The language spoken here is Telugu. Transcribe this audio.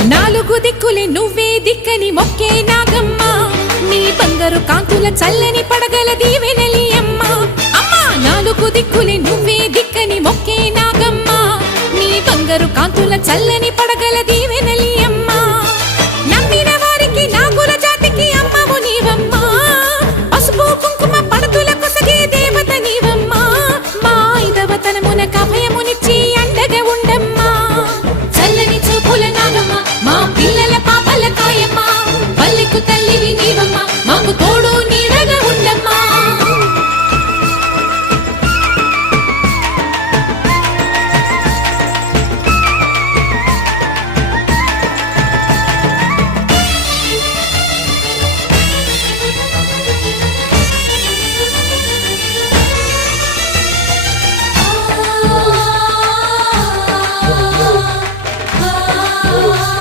నాలుగు దిక్కులే నువ్వే దిక్కని మొక్కే నాగమ్మ నీ బంగారు కాంతుల చల్లని పడగల దీవెనలి అమ్మ అమ్మా నాలుగు దిక్కులే నువ్వే దిక్కని మొక్కే నాగమ్మ నీ బంగారు కాంతుల చల్లని పడగల దీవెనలి అమ్మ నమ్మిన వారికి నాగుల జాతికి అమ్మవు నీవమ్మ పసుపు కుంకుమ పడతుల కొసగే దేవత నీవమ్మ మా ఐదవతనమునకు అభయమునిచ్చి అండగా ఉండమ్మా చల్లని చూపుల నాగమ్మ మా పిల్ల